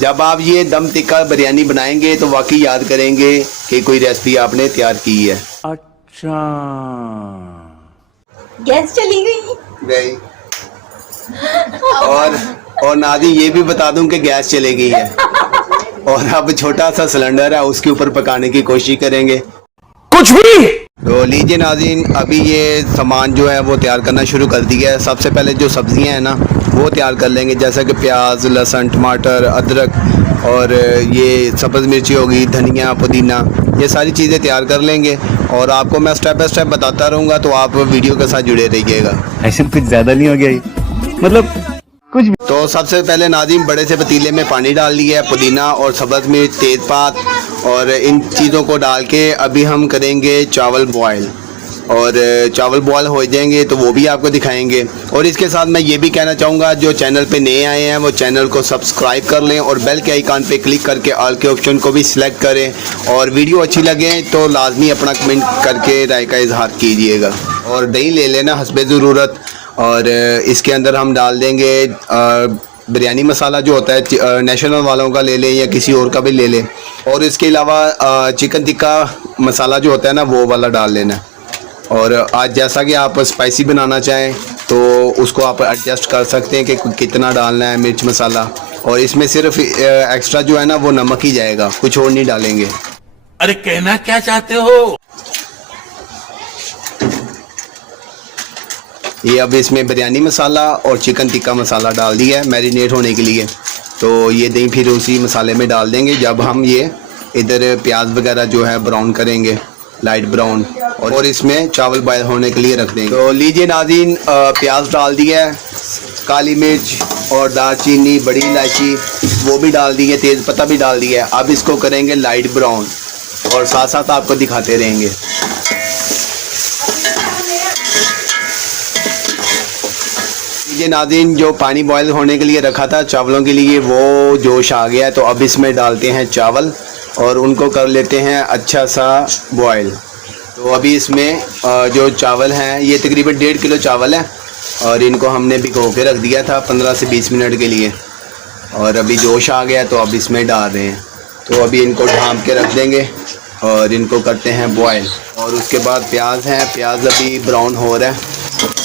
जब आप ये दम टिक्का बिरयानी बनाएंगे तो वाकई याद करेंगे कि कोई रेसिपी आपने तैयार की है। अच्छा, गैस चली गई। और नादी ये भी बता दूं कि गैस चली गई है और अब छोटा सा सिलेंडर है उसके ऊपर पकाने की कोशिश करेंगे। कुछ भी। तो लीजिए नाज़रीन, अभी ये सामान जो है वो तैयार करना शुरू कर दिया है। सबसे पहले जो सब्जियां हैं ना वो तैयार कर लेंगे, जैसा कि प्याज, लहसुन, टमाटर, अदरक और ये सब्ज़ मिर्ची होगी, धनिया, पुदीना, ये सारी चीज़ें तैयार कर लेंगे और आपको मैं स्टेप बाय स्टेप बताता रहूँगा, तो आप वीडियो के साथ जुड़े रहिएगा। ऐसे कुछ ज़्यादा नहीं हो गया ये? मतलब कुछ भी। तो सबसे पहले नाज़रीन बड़े से पतीले में पानी डाल लिया है, पुदीना और सब्ज़ मिर्च, तेज़पात और इन चीज़ों को डाल के अभी हम करेंगे चावल बॉयल, और चावल बॉयल हो जाएंगे तो वो भी आपको दिखाएंगे। और इसके साथ मैं ये भी कहना चाहूँगा, जो चैनल पे नए आए हैं वो चैनल को सब्सक्राइब कर लें और बेल के आइकन पे क्लिक करके ऑल के ऑप्शन को भी सिलेक्ट करें, और वीडियो अच्छी लगे तो लाजमी अपना कमेंट करके राय का इजहार कीजिएगा। और दही ले लेना हस्बे ज़रूरत, और इसके अंदर हम डाल देंगे बिरयानी मसाला जो होता है नेशनल वालों का ले लें या किसी और का भी ले लें, और इसके अलावा चिकन टिक्का मसाला जो होता है ना वो वाला डाल लेना। और आज जैसा कि आप स्पाइसी बनाना चाहें तो उसको आप एडजस्ट कर सकते हैं कि कितना डालना है मिर्च मसाला, और इसमें सिर्फ एक्स्ट्रा जो है ना वो नमक ही जाएगा, कुछ और नहीं डालेंगे। अरे कहना क्या चाहते हो? ये अब इसमें बिरयानी मसाला और चिकन टिक्का मसाला डाल दिया है मैरिनेट होने के लिए, तो ये दही फिर उसी मसाले में डाल देंगे जब हम ये इधर प्याज वगैरह जो है ब्राउन करेंगे, लाइट ब्राउन, और इसमें चावल बॉयल होने के लिए रख देंगे। तो लीजिए नाज़रीन, प्याज डाल दिया है, काली मिर्च और दालचीनी, बड़ी इलायची वो भी डाल दी है, तेज़ पत्ता भी डाल दिया है। अब इसको करेंगे लाइट ब्राउन और साथ साथ आपको दिखाते रहेंगे। ये नाज़रीन जो पानी बॉयल होने के लिए रखा था चावलों के लिए वो जोश आ गया है, तो अब इसमें डालते हैं चावल और उनको कर लेते हैं अच्छा सा बॉयल। तो अभी इसमें जो चावल हैं ये तकरीबन 1.5 किलो चावल है और इनको हमने भिगो के रख दिया था 15 से 20 मिनट के लिए, और अभी जोश आ गया तो अब इसमें डाल रहे हैं। तो अभी इनको ढाँप के रख देंगे और इनको करते हैं बॉयल। और उसके बाद प्याज हैं, प्याज अभी ब्राउन हो रहा है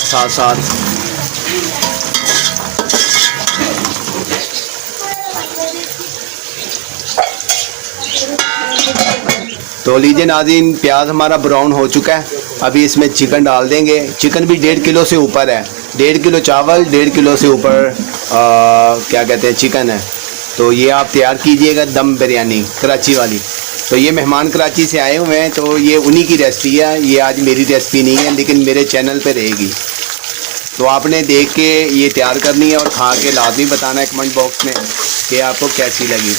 साथ साथ। तो लीजिए नाज़रीन, प्याज हमारा ब्राउन हो चुका है, अभी इसमें चिकन डाल देंगे। चिकन भी 1.5 किलो से ऊपर है, 1.5 किलो चावल, 1.5 किलो से ऊपर क्या कहते हैं चिकन है। तो ये आप तैयार कीजिएगा दम बिरयानी कराची वाली। तो ये मेहमान कराची से आए हुए हैं तो ये उन्हीं की रेसिपी है, ये आज मेरी रेसिपी नहीं है लेकिन मेरे चैनल पे रहेगी। तो आपने देख के ये तैयार करनी है और खा के लाजमी बताना है कमेंट बॉक्स में कि आपको कैसी लगी,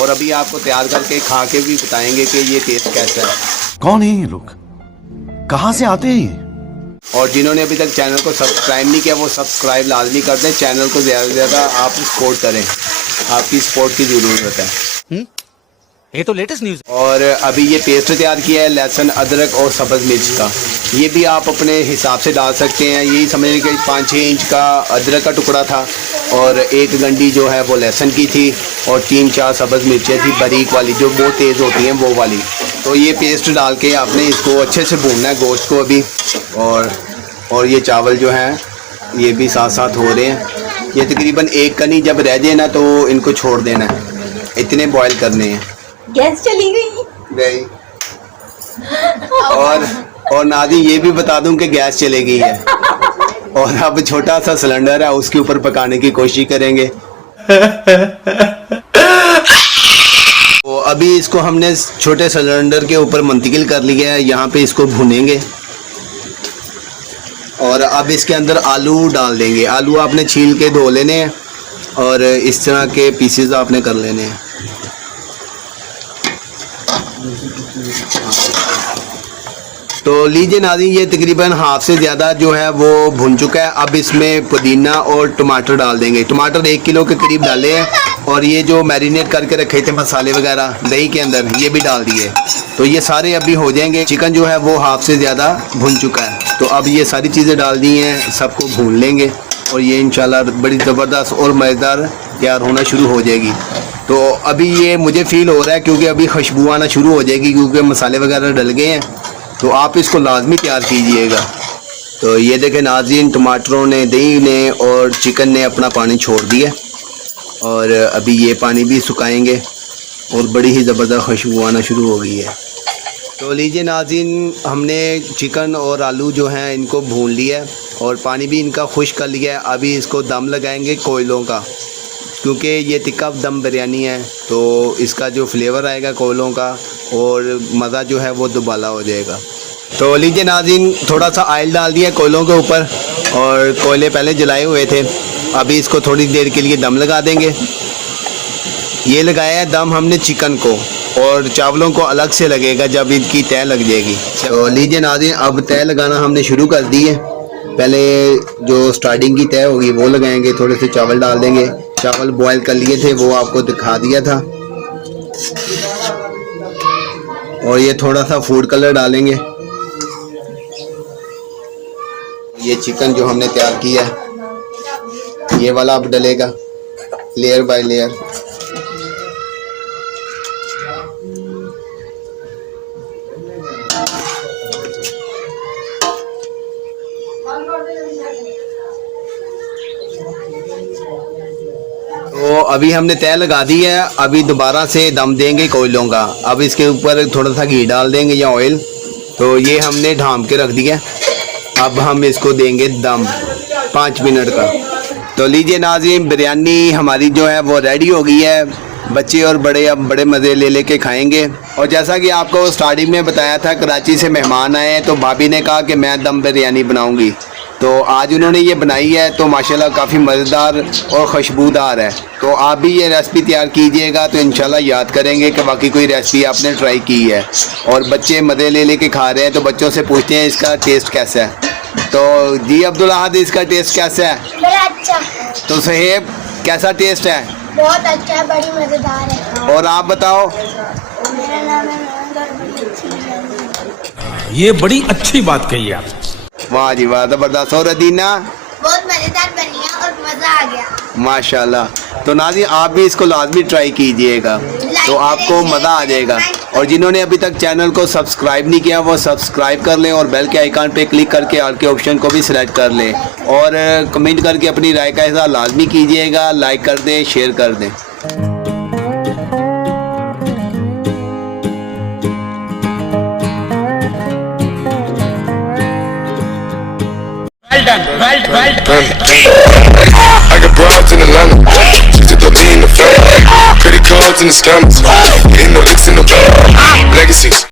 और अभी आपको तैयार करके खा के भी बताएंगे कि ये टेस्ट कैसा है। कौन है ये लोग, कहाँ से आते हैं ये? और जिन्होंने अभी तक चैनल को सब्सक्राइब नहीं किया वो सब्सक्राइब लाजमी कर दें, चैनल को ज़्यादा से ज़्यादा आप सपोर्ट करें, आपकी सपोर्ट की ज़रूरत है। ये तो लेटेस्ट न्यूज़। और अभी ये पेस्ट तैयार किया है लहसुन, अदरक और सब्ज़ मिर्च का, ये भी आप अपने हिसाब से डाल सकते हैं। यही समझिए कि 5-6 इंच का अदरक का टुकड़ा था और 1 गंडी जो है वो लहसुन की थी और 3-4 सब्ज़ मिर्चें थी बारीक वाली जो बहुत तेज़ होती हैं वो वाली। तो ये पेस्ट डाल के आपने इसको अच्छे से भूनना है गोश्त को अभी, और ये चावल जो हैं ये भी साथ साथ हो रहे हैं। ये तकरीबन 1 कनी जब रह जाए ना तो इनको छोड़ देना है, इतने बॉयल करने हैं। गैस चली गई। और नादी ये भी बता दूं कि गैस चली गई है और अब छोटा सा सिलेंडर है उसके ऊपर पकाने की कोशिश करेंगे। तो अभी इसको हमने छोटे सिलेंडर के ऊपर मुंतकिल कर लिया है, यहाँ पे इसको भुनेंगे और अब इसके अंदर आलू डाल देंगे। आलू आपने छील के धो लेने हैं और इस तरह के पीसेस आपने कर लेने हैं। तो लीजिए नाज़रीन, ये तकरीबन हाफ से ज़्यादा जो है वो भुन चुका है। अब इसमें पुदीना और टमाटर डाल देंगे। टमाटर 1 किलो के करीब डाले हैं और ये जो मैरिनेट करके रखे थे मसाले वगैरह दही के अंदर ये भी डाल दिए। तो ये सारे अभी हो जाएंगे। चिकन जो है वो हाफ से ज़्यादा भुन चुका है, तो अब ये सारी चीज़ें डाल दी हैं, सबको भून लेंगे और ये इंशाल्लाह बड़ी ज़बरदस्त और मज़ेदार तैयार होना शुरू हो जाएगी। तो अभी ये मुझे फ़ील हो रहा है क्योंकि अभी खुशबू आना शुरू हो जाएगी क्योंकि मसाले वगैरह डल गए हैं। तो आप इसको लाजमी तैयार कीजिएगा। तो ये देखें नाज़रीन, टमाटरों ने, दही ने और चिकन ने अपना पानी छोड़ दिया और अभी ये पानी भी सुखाएंगे और बड़ी ही ज़बरदस्त खुशबू आना शुरू हो गई है। तो लीजिए नाज़रीन, हमने चिकन और आलू जो हैं इनको भून लिया है और पानी भी इनका खुश्क कर लिया है। अभी इसको दम लगाएंगे कोयलों का, क्योंकि ये टिक्का दम बिरयानी है तो इसका जो फ्लेवर आएगा कोयलों का और मज़ा जो है वो दुबाला हो जाएगा। तो लीजिए नाज़रीन, थोड़ा सा ऑयल डाल दिया कोयलों के ऊपर और कोयले पहले जलाए हुए थे। अभी इसको थोड़ी देर के लिए दम लगा देंगे। ये लगाया है दम हमने चिकन को और चावलों को अलग से लगेगा जब इनकी तय लग जाएगी। तो लीजिए नाज़रीन, अब तय लगाना हमने शुरू कर दी है। पहले जो स्टार्टिंग की तय होगी वो लगाएंगे, थोड़े से चावल डाल देंगे। चावल बॉयल कर लिए थे वो आपको दिखा दिया था। और ये थोड़ा सा फूड कलर डालेंगे। ये चिकन जो हमने तैयार किया है ये वाला अब डलेगा लेयर बाय लेयर। तो अभी हमने तय लगा दी है। अभी दोबारा से दम देंगे कोयलों का। अब इसके ऊपर थोड़ा सा घी डाल देंगे या ऑयल। तो ये हमने ढाँप के रख दिया। अब हम इसको देंगे दम 5 मिनट का। तो लीजिए नाज़रीन, बिरयानी हमारी जो है वो रेडी हो गई है। बच्चे और बड़े अब बड़े मज़े ले लेके खाएंगे। और जैसा कि आपको स्टार्टिंग में बताया था, कराची से मेहमान आए हैं तो भाभी ने कहा कि मैं दम बिरयानी बनाऊंगी। तो आज उन्होंने ये बनाई है तो माशाल्लाह काफ़ी मज़ेदार और खुशबूदार है। तो आप भी ये रेसिपी तैयार कीजिएगा तो इंशाल्लाह याद करेंगे कि वाकई कोई रेसिपी आपने ट्राई की है। और बच्चे मज़े ले लेके खा रहे हैं तो बच्चों से पूछते हैं इसका टेस्ट कैसा है। तो जी अब्दुल अहद, इसका टेस्ट कैसा है? बड़ा अच्छा। तो सहेब, कैसा टेस्ट है? बहुत अच्छा है, बड़ी मजेदार है। और आप बताओ? मेरा नाम है नंद और बड़ी अच्छी बिरयानी। ये बड़ी अच्छी बात कही आप। वाह जी वाह, ज़बरदस्त। और अदीना? बहुत मजेदार बनी है और मजा आ गया माशाल्लाह। तो नाज़रीन, आप भी इसको लाजमी ट्राई कीजिएगा तो आपको मज़ा आ जाएगा। और जिन्होंने अभी तक चैनल को सब्सक्राइब नहीं किया वो सब्सक्राइब कर लें और बेल के आइकन पे क्लिक करके ऑल के ऑप्शन को भी सिलेक्ट कर लें। और कमेंट करके अपनी राय का इज़हार लाजमी कीजिएगा। लाइक कर दें, शेयर कर दें। I got broads in Atlanta, just to throw me in the family. Credit cards and the scammers, hitting the licks in the bag. Legacies.